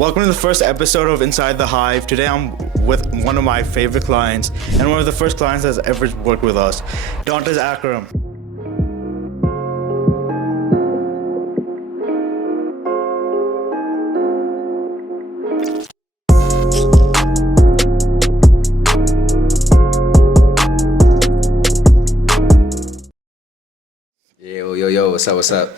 Welcome to the first episode of Inside the Hive. Today I'm with one of my favorite clients and one of the first clients that's ever worked with us, Dontez Akram. Yo, what's up?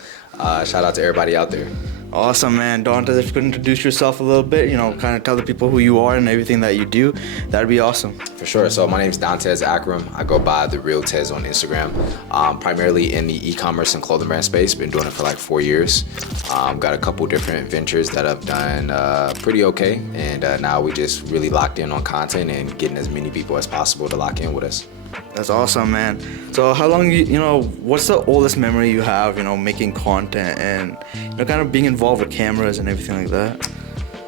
Shout out to everybody out there. Awesome, man. Dontez, if you could introduce yourself a little bit, kind of tell the people who you are and everything that you do, that'd be awesome. For sure. So my name's Dontez Akram. I go by The Real Tez on Instagram. Primarily in the e-commerce and clothing brand space. Been doing it for like 4 years. Got a couple different ventures that I've done pretty okay. And now we just really locked in on content and getting as many people as possible to lock in with us. That's awesome, man. So how long, what's the oldest memory you have, making content and, kind of being involved with cameras and everything like that?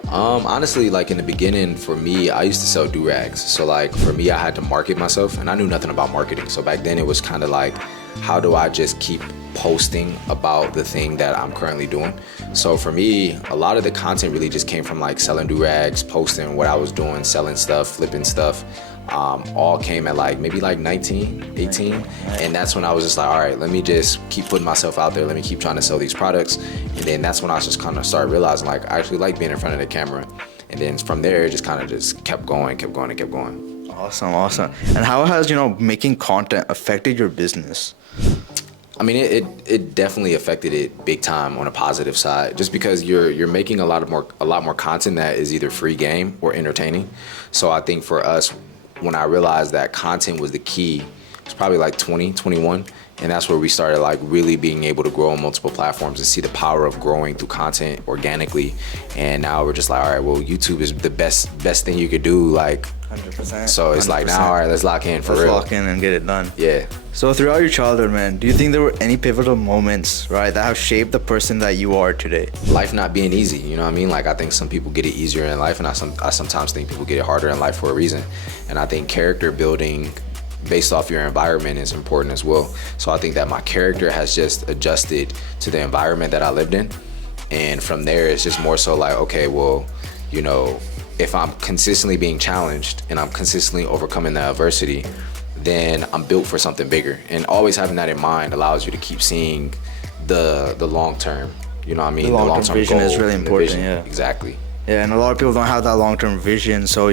Honestly, like in the beginning, for me, I used to sell do-rags. So like for me, I had to market myself and I knew nothing about marketing. So back then it was kind of like, how do I just keep posting about the thing that I'm currently doing? So for me, a lot of the content really just came from like selling do-rags, posting what I was doing, selling stuff, flipping stuff. All came at like maybe like 19, 18. And that's when I was just like, all right, let me just keep putting myself out there. Let me keep trying to sell these products. And then that's when I just kind of started realizing like, I actually like being in front of the camera. And then from there, it just kind of just kept going. Awesome. And how has, making content affected your business? I mean, it definitely affected it big time on a positive side, just because you're making a lot more content that is either free game or entertaining. So I think for us, when I realized that content was the key, it's probably like 2021, and that's where we started like really being able to grow on multiple platforms and see the power of growing through content organically. And now we're just like, all right, well, YouTube is the best thing you could do, like 100%. So it's 100%. Like, now, all right, let's lock in for real. Let's lock in and get it done. Yeah. So throughout your childhood, man, do you think there were any pivotal moments, right, that have shaped the person that you are today? Life not being easy, you know what I mean? Like, I think some people get it easier in life, and I sometimes think people get it harder in life for a reason. And I think character building based off your environment is important as well. So I think that my character has just adjusted to the environment that I lived in. And from there, it's just more so like, okay, well, if I'm consistently being challenged and I'm consistently overcoming the adversity, then I'm built for something bigger. And always having that in mind allows you to keep seeing the long term. You know what I mean? The long-term vision is really important, yeah. Exactly. Yeah, and a lot of people don't have that long-term vision. So,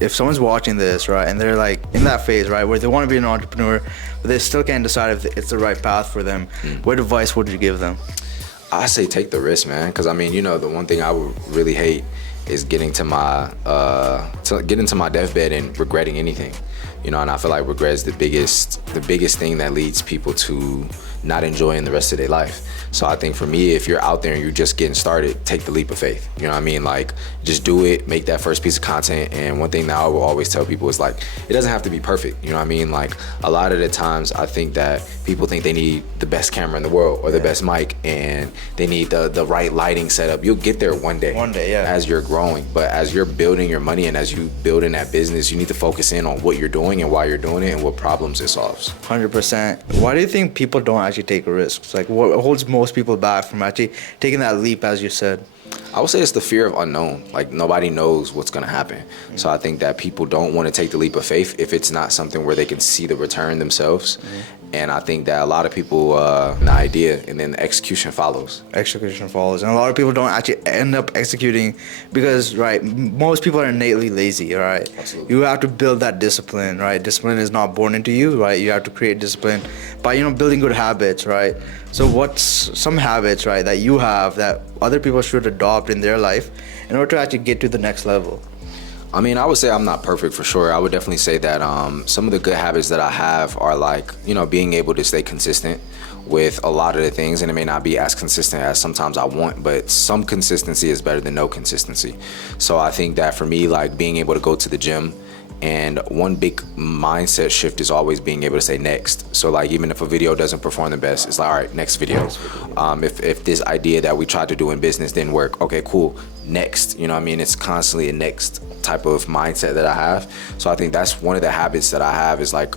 if someone's watching this, right, and they're like in that phase, right, where they want to be an entrepreneur, but they still can't decide if it's the right path for them, what advice would you give them? I say take the risk, man. Because I mean, the one thing I would really hate is getting to my deathbed and regretting anything. And I feel like regret is the biggest thing that leads people to not enjoying the rest of their life. So I think for me, if you're out there and you're just getting started, take the leap of faith. You know what I mean? Like, just do it, make that first piece of content. And one thing that I will always tell people is like, it doesn't have to be perfect. You know what I mean? Like, a lot of the times I think that people think they need the best camera in the world or the best mic, and they need the right lighting setup. You'll get there one day. One day, yeah. As you're growing. But as you're building your money and as you building that business, you need to focus in on what you're doing and why you're doing it and what problems it solves. 100%. Why do you think people don't actually take risks? Like, what holds most people back from actually taking that leap, as you said? I would say it's the fear of unknown. Like, nobody knows what's going to happen. So I think that people don't want to take the leap of faith if it's not something where they can see the return themselves. And I think that a lot of people, an idea, and then the execution follows. And a lot of people don't actually end up executing because, right, most people are innately lazy, right? Absolutely. You have to build that discipline, right? Discipline is not born into you, right? You have to create discipline by, building good habits, right? So what's some habits, right, that you have that other people should adopt in their life in order to actually get to the next level? I mean, I would say I'm not perfect for sure. I would definitely say that some of the good habits that I have are like, being able to stay consistent with a lot of the things, and it may not be as consistent as sometimes I want, but some consistency is better than no consistency. So I think that for me, like being able to go to the gym, and one big mindset shift is always being able to say next. So like, even if a video doesn't perform the best, it's like, all right, next video. If this idea that we tried to do in business didn't work, okay, cool, next. It's constantly a next type of mindset that I have. So I think that's one of the habits that I have, is like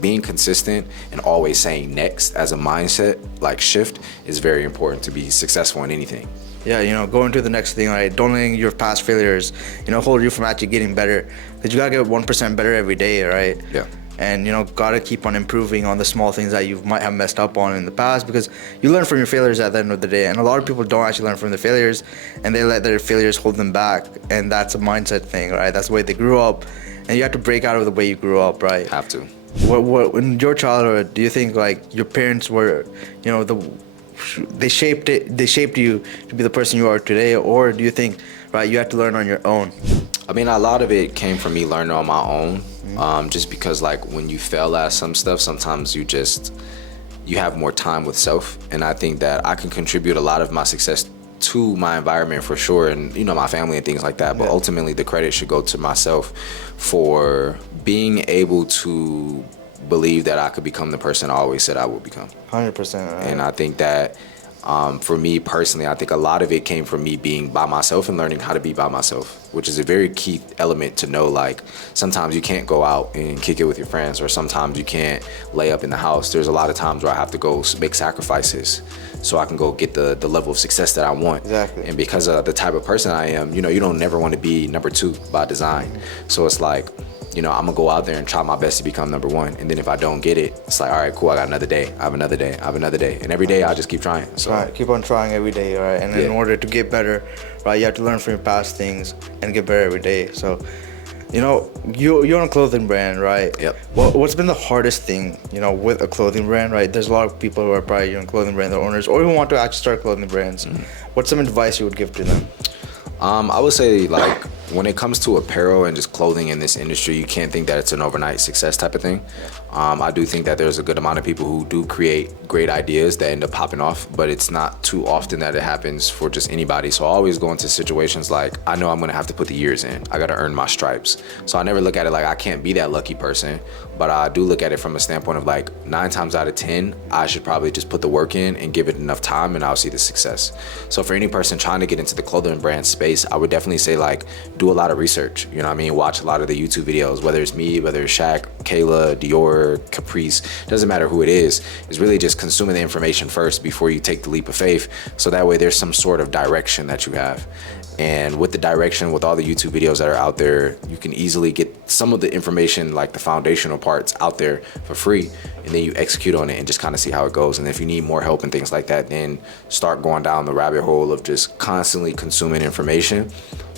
being consistent and always saying next as a mindset like shift is very important to be successful in anything. Yeah, going to the next thing, right? Don't let your past failures, hold you from actually getting better. Because you gotta get 1% better every day, right? Yeah. And gotta keep on improving on the small things that you might have messed up on in the past, because you learn from your failures at the end of the day. And a lot of people don't actually learn from their failures, and they let their failures hold them back. And that's a mindset thing, right? That's the way they grew up, and you have to break out of the way you grew up, right? Have to. What in your childhood do you think like your parents were, they shaped you to be the person you are today, or do you think, right, you had to learn on your own? I mean, a lot of it came from me learning on my own. Just because like when you fail at some stuff, sometimes you have more time with self, and I think that I can contribute a lot of my success to my environment for sure, and my family and things like that. But ultimately, the credit should go to myself for being able to believe that I could become the person I always said I would become. 100%. Right? And I think that for me personally, I think a lot of it came from me being by myself and learning how to be by myself, which is a very key element to know. Like, sometimes you can't go out and kick it with your friends, or sometimes you can't lay up in the house. There's a lot of times where I have to go make sacrifices so I can go get the level of success that I want. Exactly. And because of the type of person I am, you don't never want to be number two by design. So it's like, I'm gonna go out there and try my best to become number one. And then if I don't get it, it's like, all right, cool, I got another day. I have another day. I have another day. And every day I just keep trying. So right, keep on trying every day, right? And in order to get better, right, you have to learn from your past things and get better every day. So, you're on a clothing brand, right? Yep. What's been the hardest thing, with a clothing brand, right? There's a lot of people who are probably clothing brand owners, or who want to actually start clothing brands. What's some advice you would give to them? I would say, like, when it comes to apparel and just clothing in this industry, you can't think that it's an overnight success type of thing. I do think that there's a good amount of people who do create great ideas that end up popping off, but it's not too often that it happens for just anybody. So I always go into situations like, I know I'm gonna have to put the years in. I gotta earn my stripes. So I never look at it like I can't be that lucky person, but I do look at it from a standpoint of like 9 times out of 10, I should probably just put the work in and give it enough time, and I'll see the success. So for any person trying to get into the clothing brand space, I would definitely say, like, do a lot of research. You know what I mean? Watch a lot of the YouTube videos, whether it's me, whether it's Shaq, Kayla, Dior, Caprice, doesn't matter who it is. It's really just consuming the information first before you take the leap of faith. So that way there's some sort of direction that you have. And with the direction, with all the YouTube videos that are out there, you can easily get some of the information, like the foundational parts, out there for free. And then you execute on it and just kind of see how it goes. And if you need more help and things like that, then start going down the rabbit hole of just constantly consuming information.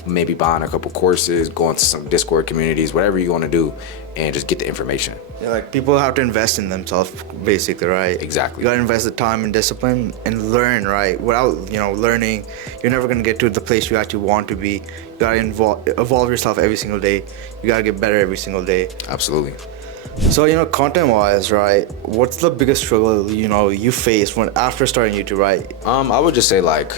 Maybe buying a couple courses, going to some Discord communities, whatever you want to do, and just get the information. Yeah, like, people have to invest in themselves, basically, right? Exactly. You gotta invest the time and discipline and learn, right? Without, learning, you're never gonna get to the place you actually want to be. You gotta evolve yourself every single day. You gotta get better every single day. Absolutely. So, content-wise, right, what's the biggest struggle, you face after starting YouTube, right? I would just say, like,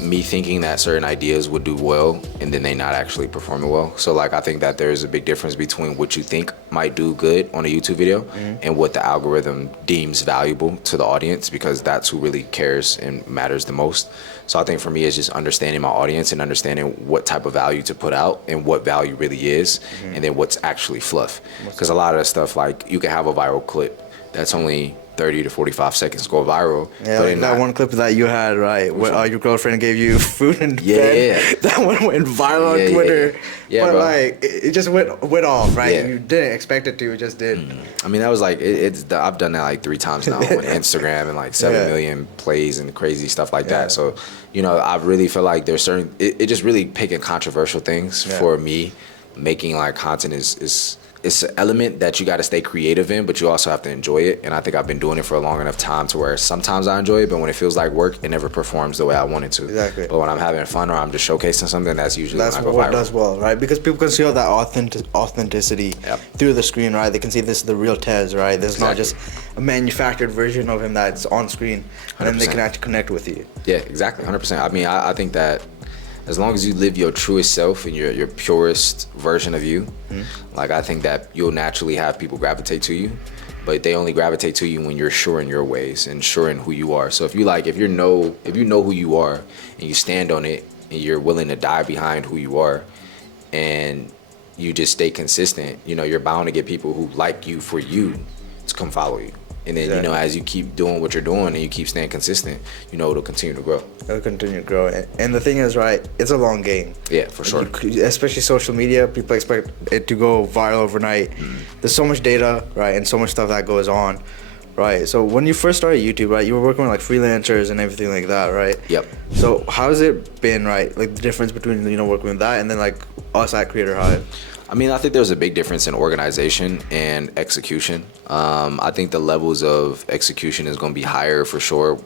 me thinking that certain ideas would do well and then they not actually performing well. So, like, I think that there's a big difference between what you think might do good on a YouTube video and what the algorithm deems valuable to the audience, because that's who really cares and matters the most. So I think for me, it's just understanding my audience and understanding what type of value to put out and what value really is, and then what's actually fluff. Because a lot of the stuff, like, you can have a viral clip that's only 30 to 45 seconds go viral. Yeah, like that one clip that you had, right, where your girlfriend gave you food in bed. That one went viral on Twitter. Yeah, but bro. like it just went off, right? Yeah. You didn't expect it to, it just did. I mean, that was like, I've done that like 3 times now with Instagram and like 7 million plays and crazy stuff like that. So, I really feel like there's certain, it just really picking controversial things for me. Making like content is it's an element that you got to stay creative in, but you also have to enjoy it. And I think I've been doing it for a long enough time to where sometimes I enjoy it, but when it feels like work, it never performs the way I want it to. Exactly. But when I'm having fun or I'm just showcasing something, that's usually when I go what viral. does well, right? Because people can see all that authenticity through the screen, right? They can see this is the real Tez, right? This is not just a manufactured version of him that's on screen, and then they can actually connect with you. Yeah, exactly, 100%. I mean, I think that as long as you live your truest self and your purest version of you, like, I think that you'll naturally have people gravitate to you, but they only gravitate to you when you're sure in your ways and sure in who you are. So if you know who you are and you stand on it and you're willing to die behind who you are and you just stay consistent, you're bound to get people who like you for you to come follow you. And then, Exactly. as you keep doing what you're doing and you keep staying consistent, it'll continue to grow. It'll continue to grow. And the thing is, right, it's a long game. Yeah, for sure. Especially social media, people expect it to go viral overnight. There's so much data, right, and so much stuff that goes on, right? So when you first started YouTube, right, you were working with like freelancers and everything like that, right? Yep. So how's it been, right? Like the difference between, working with that and then like us at Creator Hive? I mean, I think there's a big difference in organization and execution. I think the levels of execution is going to be higher for sure.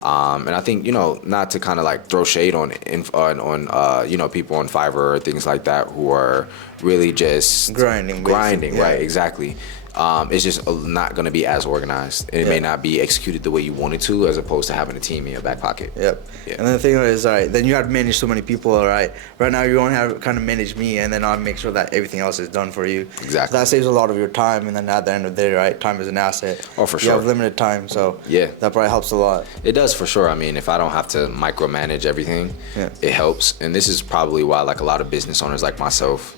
And I think, not to kind of like throw shade on people on Fiverr or things like that who are really just Grinding, right? Exactly. It's just not going to be as organized. And it may not be executed the way you want it to, as opposed to having a team in your back pocket. Yep. Yeah. And then the thing is, all right, then you have to manage so many people, all right. Right now, you only have to kind of manage me, and then I'll make sure that everything else is done for you. Exactly. So that saves a lot of your time, and then at the end of the day, right, time is an asset. Oh, for You sure. have limited time, so Yeah. that probably helps a lot. It does, for sure. I mean, if I don't have to micromanage everything, it helps. And this is probably why, like, a lot of business owners like myself,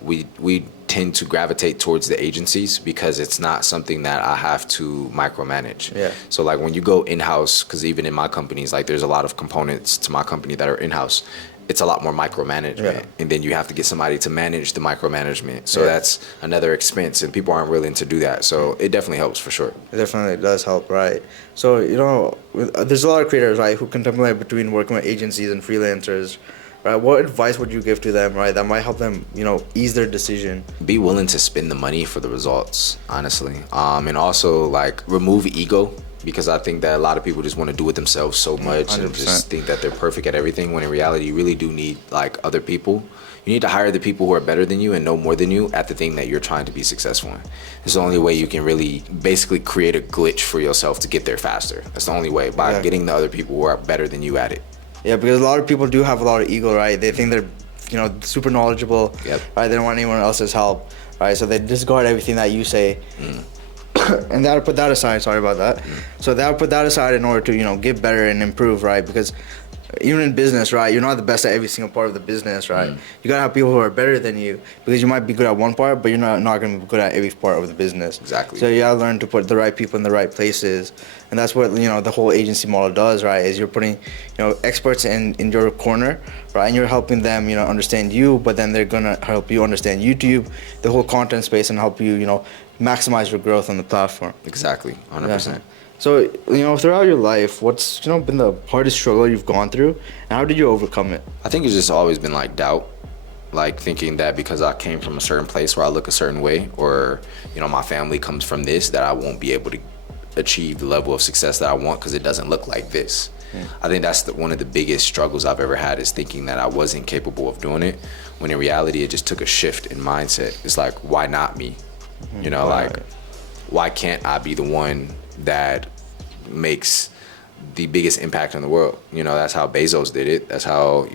we tend to gravitate towards the agencies because it's not something that I have to micromanage. Yeah. So like when you go in-house, because even in my companies, like there's a lot of components to my company that are in-house, it's a lot more micromanagement. Yeah. And then you have to get somebody to manage the micromanagement. So that's another expense, and people aren't willing to do that. So it definitely helps for sure. It definitely does help, right? So, there's a lot of creators, right, who contemplate between working with agencies and freelancers, right? What advice would you give to them, right, that might help them, ease their decision? Be willing to spend the money for the results, honestly. And also, like, remove ego, because I think that a lot of people just want to do it themselves so much 100%. and just think that they're perfect at everything, when in reality, you really do need, like, other people. You need to hire the people who are better than you and know more than you at the thing that you're trying to be successful in. It's the only way you can really basically create a glitch for yourself to get there faster. That's the only way, by getting the other people who are better than you at it. Yeah, because a lot of people do have a lot of ego, right? They think they're, super knowledgeable, right? They don't want anyone else's help, right? So they discard everything that you say. And they'll put that aside. Sorry about that. So they'll put that aside in order to, get better and improve, right? Because even in business, right, you're not the best at every single part of the business, right? You gotta have people who are better than you, because you might be good at one part, but you're not gonna be good at every part of the business. Exactly. So you gotta learn to put the right people in the right places, and that's what the whole agency model does, right? Is you're putting experts in your corner, right, and you're helping them understand you, but then they're gonna help you understand YouTube, the whole content space, and help you maximize your growth on the platform. Exactly, 100%. So, throughout your life, what's, been the hardest struggle you've gone through, and how did you overcome it? I think it's just always been like doubt, like thinking that because I came from a certain place where I look a certain way, or, my family comes from this, that I won't be able to achieve the level of success that I want because it doesn't look like this. I think that's one of the biggest struggles I've ever had, is thinking that I wasn't capable of doing it, when in reality, it just took a shift in mindset. It's like, why not me? Why can't I be the one that makes the biggest impact in the world? That's how Bezos did it. That's how,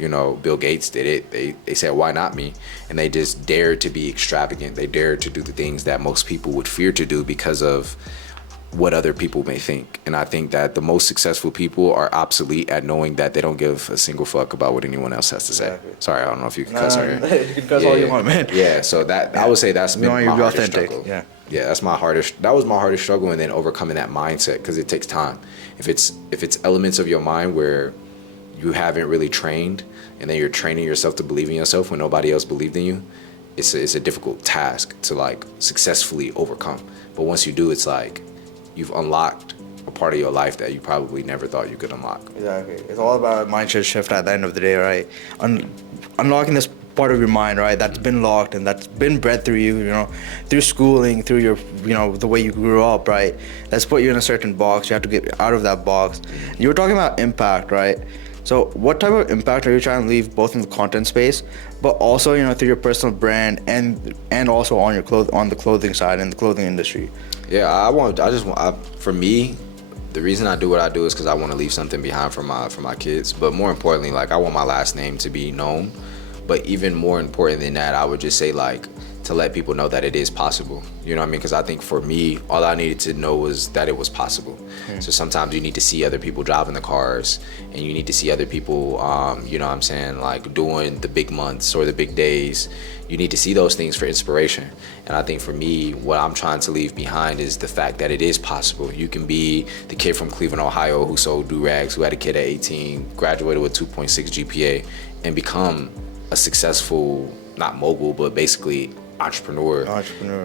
Bill Gates did it. They said, why not me? And they just dared to be extravagant. They dared to do the things that most people would fear to do because of what other people may think. And I think that the most successful people are obsolete at knowing that they don't give a single fuck about what anyone else has to say. Exactly. Sorry, I don't know if you can cuss on here. You can cuss all you want, man. Yeah, so that I would say that's been my hardest authentic. struggle. Yeah, that's my hardest. That was my hardest struggle, and then overcoming that mindset, because it takes time. If it's elements of your mind where you haven't really trained, and then you're training yourself to believe in yourself when nobody else believed in you, it's a difficult task to like successfully overcome. But once you do, it's like you've unlocked a part of your life that you probably never thought you could unlock. Exactly. It's all about a mindset shift at the end of the day, right? Unlocking this part of your mind, right, that's been locked and that's been bred through you, through schooling, through your, the way you grew up, right? That's put you in a certain box. You have to get out of that box. You were talking about impact, right? So what type of impact are you trying to leave, both in the content space, but also, through your personal brand and also on your on the clothing side and the clothing industry? Yeah, for me, the reason I do what I do is because I want to leave something behind for my kids. But more importantly, like, I want my last name to be known. But even more important than that, I would just say, like, to let people know that it is possible. You know what I mean? Because I think for me, all I needed to know was that it was possible. So sometimes you need to see other people driving the cars, and you need to see other people, you know what I'm saying, like doing the big months or the big days. You need to see those things for inspiration. And I think for me, what I'm trying to leave behind is the fact that it is possible. You can be the kid from Cleveland, Ohio, who sold do-rags, who had a kid at 18, graduated with 2.6 GPA, and become a successful, not mogul, but basically entrepreneur.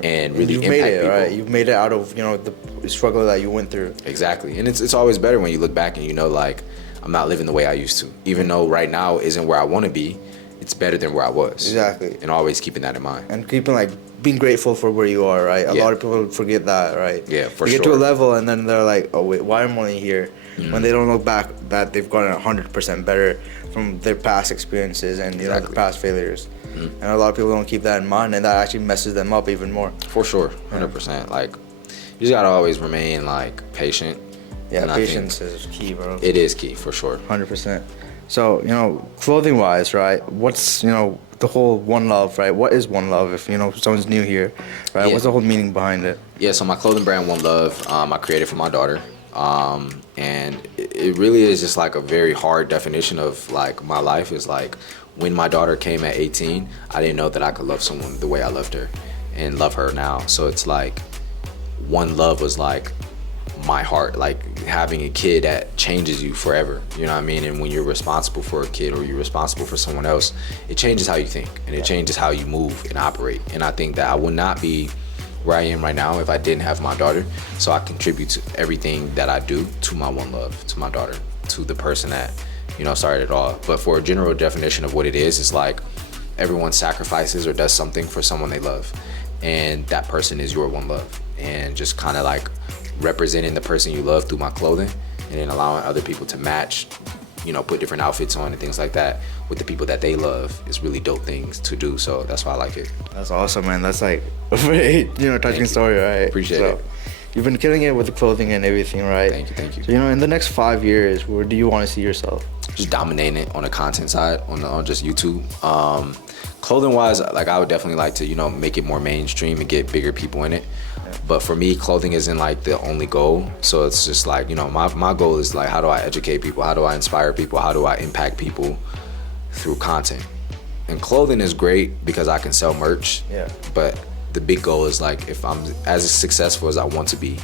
And really you've impact made it, people. right? You've made it out of, you know, the struggle that you went through. Exactly. And it's always better when you look back and you know, like, I'm not living the way I used to. Even though right now isn't where I want to be, it's better than where I was. Exactly. And always keeping that in mind. And keeping, like, being grateful for where you are, right? A lot of people forget that, right? Yeah, for they sure. get to a level and then they're like, oh, wait, why am I only here? When they don't look back that they've gotten 100% better from their past experiences and, you know, the past failures. And a lot of people don't keep that in mind, and that actually messes them up even more. For sure, 100%. Like, you just gotta always remain, like, patient. Yeah, And patience is key, bro. It is key, for sure. 100%. So, you know, clothing-wise, right, what's, you know, the whole One Love, right? What is One Love if, you know, someone's new here, right? Yeah. What's the whole meaning behind it? Yeah, so my clothing brand, One Love, I created for my daughter. And it really is just like a very hard definition of like my life is like when my daughter came at 18, I didn't know that I could love someone the way I loved her and love her now. So it's like One Love was like my heart, like having a kid that changes you forever, you know what I mean? And when you're responsible for a kid or you're responsible for someone else, it changes how you think and it changes how you move and operate. And I think that I would not be where I am right now if I didn't have my daughter. So I contribute to everything that I do to my One Love, to my daughter, to the person that, you know, started it all. But for a general definition of what it is, it's like everyone sacrifices or does something for someone they love. And that person is your One Love. And just kind of like representing the person you love through my clothing and then allowing other people to match, you know, put different outfits on and things like that with the people that they love is really dope things to do. So that's why I like it. That's awesome, man. That's like a very, you know, touching story, right? Appreciate it. You've been killing it with the clothing and everything, right? Thank you. So, you know, in the next 5 years, where do you want to see yourself? Just dominating it on the content side, on just YouTube. Clothing wise, like I would definitely like to, you know, make it more mainstream and get bigger people in it. But for me, clothing isn't like the only goal. So it's just like, you know, my goal is like, how do I educate people? How do I inspire people? How do I impact people through content? And clothing is great because I can sell merch. Yeah. But the big goal is like, if I'm as successful as I want to be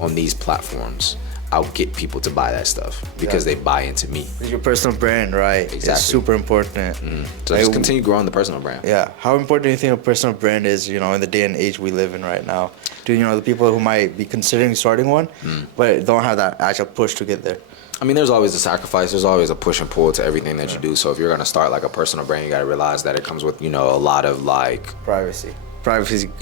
on these platforms, I'll get people to buy that stuff because they buy into me. Your personal brand, right? Exactly. It's super important. So just continue growing the personal brand. Yeah. How important do you think a personal brand is, you know, in the day and age we live in right now? To, you know, the people who might be considering starting one, but don't have that actual push to get there? I mean, there's always a sacrifice. There's always a push and pull to everything that you do. So if you're going to start like a personal brand, you got to realize that it comes with, you know, a lot of like Privacy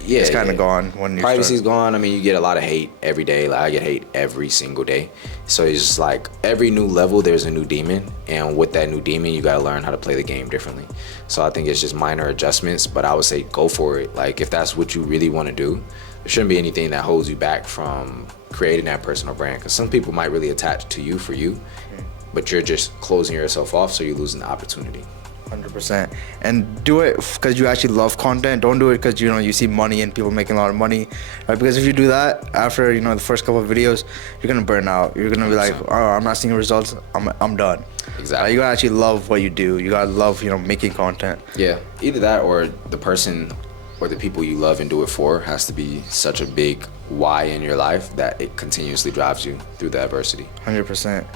is kind of gone when you privacy's gone. I mean, you get a lot of hate every day. Like I get hate every single day. So it's just like every new level, there's a new demon. And with that new demon, you got to learn how to play the game differently. So I think it's just minor adjustments, but I would say go for it. Like if that's what you really want to do, there shouldn't be anything that holds you back from creating that personal brand. Because some people might really attach to you for you, but you're just closing yourself off, so you're losing the opportunity. 100%. And do it because you actually love content. Don't do it because, you know, you see money and people making a lot of money, right? Because if you do that after, you know, the first couple of videos, you're gonna burn out. You're gonna be like, oh, I'm not seeing results. I'm done. Exactly. You gotta actually love what you do. You gotta love, you know, making content. Yeah, either that or the person or the people you love and do it for has to be such a big why in your life that it continuously drives you through the adversity. 100%.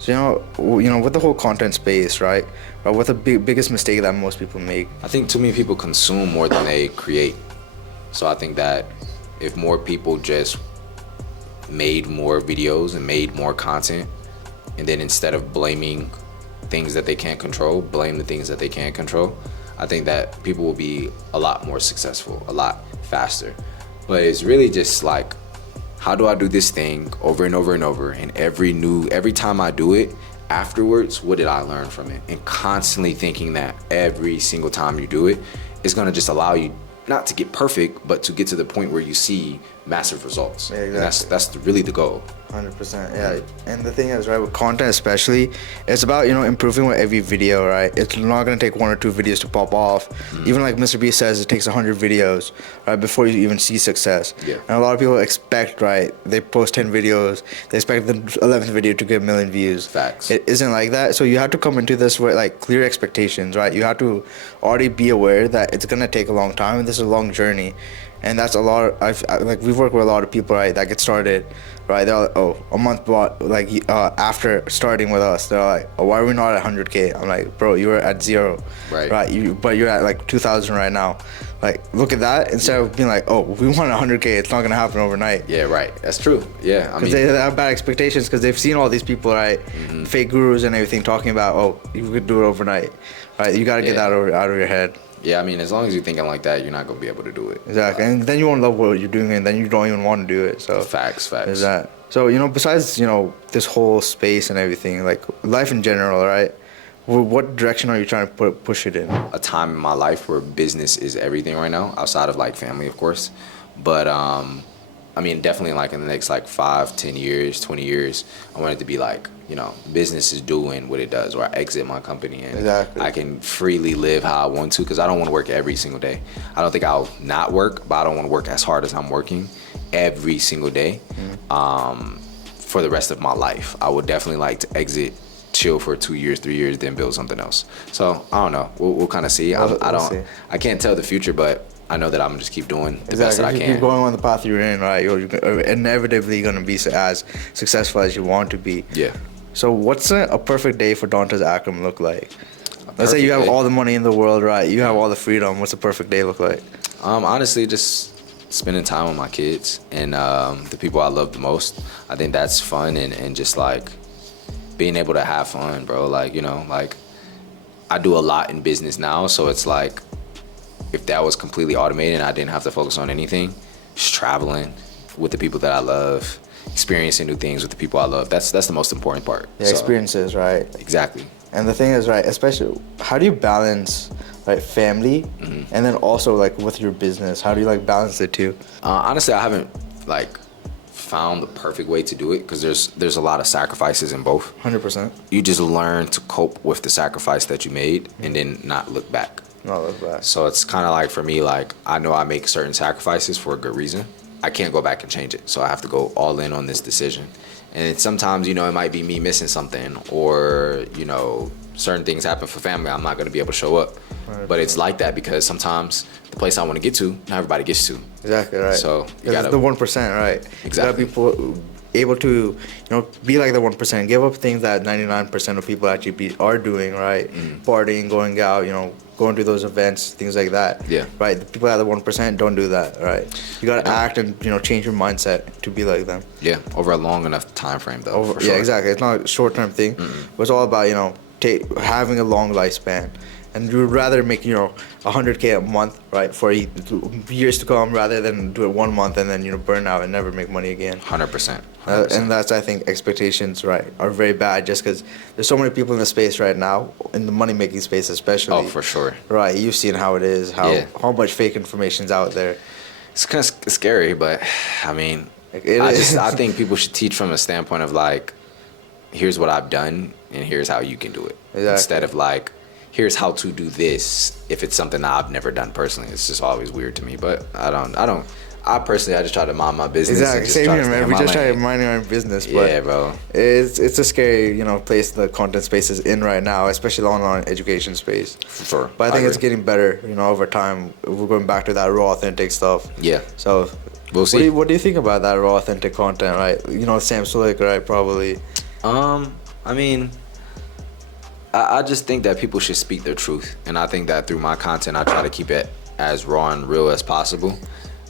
So, you know, with the whole content space, right? What's the biggest mistake that most people make? I think too many people consume more than they create. So I think that if more people just made more videos and made more content, and then instead of blaming things that they can't control, blame the things that they can control, I think that people will be a lot more successful, a lot faster. But it's really just like, how do I do this thing over and over and over? And every time I do it, afterwards, what did I learn from it? And constantly thinking that every single time you do it, it's gonna just allow you not to get perfect, but to get to the point where you see massive results. Yeah, exactly. And that's really the goal. 100%, yeah. And the thing is, right, with content especially, it's about, improving with every video, right? It's not going to take 1 or 2 videos to pop off. Even like Mr. B says, it takes 100 videos, right, before you even see success. Yeah. And a lot of people expect, right, they post 10 videos, they expect the 11th video to get 1 million views. Facts. It isn't like that. So you have to come into this with like clear expectations, right? You have to already be aware that it's going to take a long time and this is a long journey. And that's a lot. We've worked with a lot of people, right, that get started, right? They're like, oh, a month after starting with us, they're like, oh, why are we not at 100K? I'm like, bro, you were at 0, right? But you're at like 2,000 right now. Like, look at that. Instead of being like, oh, we want 100K, it's not gonna happen overnight. Yeah, right. That's true. Yeah, I mean, they have bad expectations because they've seen all these people, right, fake gurus and everything talking about, oh, you could do it overnight, right? You gotta get that out of your head. Yeah, I mean, as long as you're thinking like that, you're not gonna be able to do it. Exactly, and then you won't love what you're doing, and then you don't even want to do it. So facts. There's that. So besides this whole space and everything, like life in general, right? What direction are you trying to push it in? A time in my life where business is everything right now, outside of like family, of course. But I mean, definitely like in the next like 5, 10 years, 20 years, I want it to be like, business is doing what it does, or I exit my company and I can freely live how I want to, because I don't want to work every single day. I don't think I'll not work, but I don't want to work as hard as I'm working every single day for the rest of my life. I would definitely like to exit, chill for 2 years, 3 years, then build something else. So I don't know. We'll kind of see. I can't tell the future, but I know that I'm gonna just keep doing the best that I can. If you keep going on the path you're in, right, you're inevitably gonna be as successful as you want to be. Yeah. So what's a perfect day for Dontez Akram look like? Let's say you have all the money in the world, right? You have all the freedom. What's a perfect day look like? Honestly, just spending time with my kids and the people I love the most. I think that's fun, and just like being able to have fun, bro. Like, like I do a lot in business now, so it's like if that was completely automated and I didn't have to focus on anything, just traveling with the people that I love, experiencing new things with the people I love. That's the most important part. Yeah, experiences, right? Exactly. And the thing is, right, especially, how do you balance, right, family and then also like with your business? How do you like balance the two? Honestly, I haven't like found the perfect way to do it, because there's a lot of sacrifices in both. 100%. You just learn to cope with the sacrifice that you made and then not look back. So it's kind of like, for me, like I know I make certain sacrifices for a good reason. I can't go back and change it, so I have to go all in on this decision. And sometimes, it might be me missing something, or certain things happen for family, I'm not going to be able to show up. But it's like that because sometimes the place I want to get to, not everybody gets to. Exactly, right. So you gotta, the 1%, right? Exactly. You gotta be able to be like the 1%, give up things that 99% of people actually are doing, right? Partying, going out, going to those events, things like that. Yeah. Right. The people at the 1% don't do that, right? You gotta act and change your mindset to be like them. Yeah, over a long enough time frame though. For sure. Yeah, exactly. It's not a short-term thing, but it's all about having a long lifespan. And you would rather make 100K a month, right, for years to come, rather than do it 1 month and then burn out and never make money again. 100%. And that's, I think, expectations, right, are very bad, just because there's so many people in the space right now, in the money making space especially. Oh, for sure. Right, you've seen how it is, how much fake information's out there. It's kind of scary, but I mean, I think people should teach from a standpoint of like, here's what I've done and here's how you can do it. Exactly. Instead of like, here's how to do this if it's something that I've never done personally. It's just always weird to me, but I personally just try to mind my business. Exactly, same here, man. We just try to mind our own business, but yeah, bro. It's a scary, place the content space is in right now, especially the online education space. For sure. But I think it's getting better, over time. We're going back to that raw, authentic stuff. Yeah. So we'll see. What do you think about that raw, authentic content, right? Sam Sulik, right, probably. I mean, I just think that people should speak their truth, and I think that through my content, I try to keep it as raw and real as possible.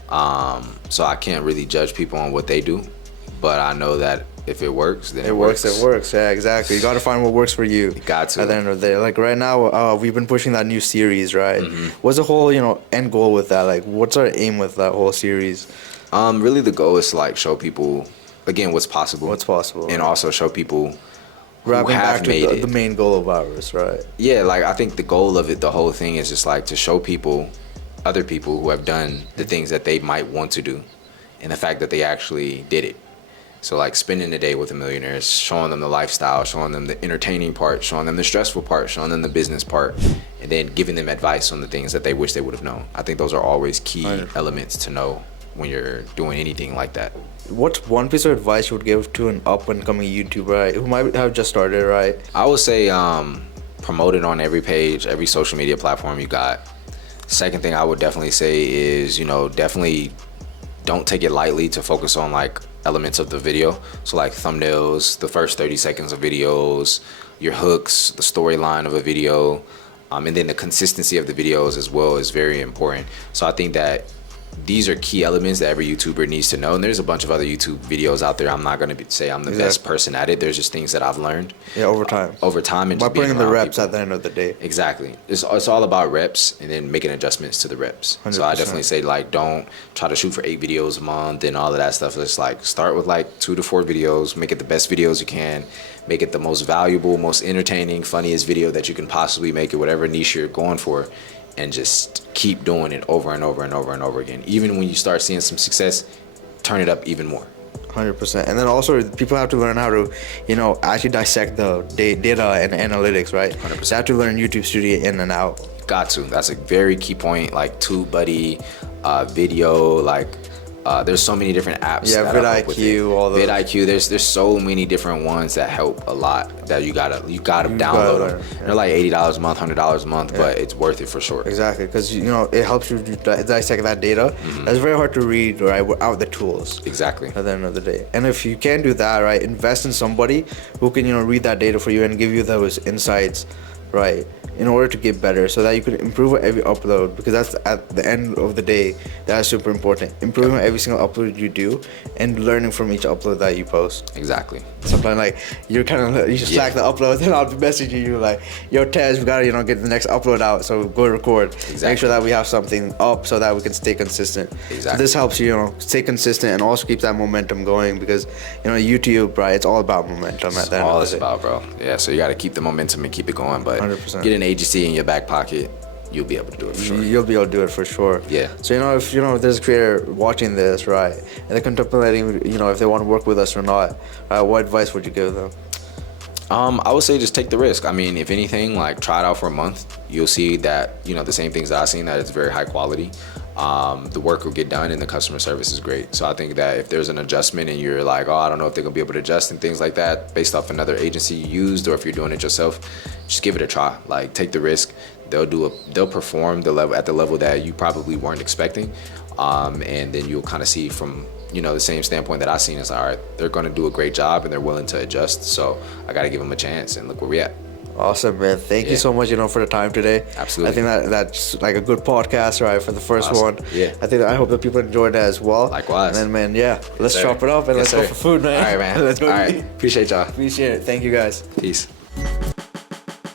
So I can't really judge people on what they do, but I know that if it works, then it works. It works. Yeah, exactly. You got to find what works for you. You got to. At the end of the day, like right now, we've been pushing that new series, right? What's the whole, end goal with that? Like, what's our aim with that whole series? Really, the goal is to like show people again what's possible. What's possible, and also show people. Wrapping back to the main goal of ours, right? Yeah, like I think the goal of it, the whole thing is just like to show people, other people who have done the things that they might want to do, and the fact that they actually did it. So like spending the day with the millionaires, showing them the lifestyle, showing them the entertaining part, showing them the stressful part, showing them the business part, and then giving them advice on the things that they wish they would have known. I think those are always key elements to know when you're doing anything like that. What's one piece of advice you would give to an up-and-coming YouTuber, right, who might have just started, right? I would say promote it on every page, every social media platform you got. Second thing I would definitely say is, definitely don't take it lightly to focus on like elements of the video. So like thumbnails, the first 30 seconds of videos, your hooks, the storyline of a video, and then the consistency of the videos as well is very important. So I think that these are key elements that every YouTuber needs to know. And there's a bunch of other YouTube videos out there. I'm not going to say I'm the best person at it. There's just things that I've learned. Yeah, over time. And by just putting the reps people. at the end of the day. Exactly. It's all about reps and then making adjustments to the reps. 100%. So I definitely say like don't try to shoot for 8 videos a month and all of that stuff. Just like start with like 2 to 4 videos. Make it the best videos you can. Make it the most valuable, most entertaining, funniest video that you can possibly make it, whatever niche you're going for. And just keep doing it over and over and over and over again. Even when you start seeing some success, turn it up even more. 100%. And then also people have to learn how to, actually dissect the data and analytics, right? 100%. They have to learn YouTube Studio in and out. Got to. That's a very key point. Like TubeBuddy, video, like there's so many different apps. Yeah, vidIQ, all those. vidIQ. There's so many different ones that help a lot that you gotta download them. Yeah. They're like $80 a month, $100 a month, but it's worth it for sure. Exactly, because it helps you dissect that data. That's very hard to read, right, without the tools. Exactly. At the end of the day, and if you can do that, right, invest in somebody who can read that data for you and give you those insights, right, in order to get better, so that you can improve every upload, because that's at the end of the day, that's super important. Improving every single upload you do and learning from each upload that you post. Exactly. Sometimes like you just slack the upload, then I'll be messaging you like, yo Tez, we gotta get the next upload out, so go record. Exactly. Make sure that we have something up so that we can stay consistent. Exactly. So this helps you stay consistent and also keep that momentum going, because YouTube, right, it's all about momentum at the end of the day. All it's about, bro. Yeah, so you got to keep the momentum and keep it going, but 100%. Get an agency in your back pocket, you'll be able to do it for sure. You'll be able to do it for sure. Yeah. So if there's a creator watching this, right, and they're contemplating if they want to work with us or not, what advice would you give them? I would say just take the risk. I mean, if anything, like try it out for a month. You'll see that the same things that I've seen, that it's very high quality. The work will get done and the customer service is great. So I think that if there's an adjustment and you're like, I don't know if they're gonna be able to adjust and things like that based off another agency you used, or if you're doing it yourself, just give it a try. Like take the risk. They'll perform at the level that you probably weren't expecting, and then you'll kind of see from the same standpoint that I've seen is, all right, they're going to do a great job and they're willing to adjust. So I got to give them a chance, and look where we at. Awesome, man. Thank you so much, for the time today. Absolutely. I think that's like a good podcast, right, for the first one. Yeah. I hope that people enjoyed it as well. Likewise. And then, man, let's chop it up and let's go for food, man. All right, man. Let's go. All right. Appreciate y'all. Appreciate it. Thank you, guys. Peace.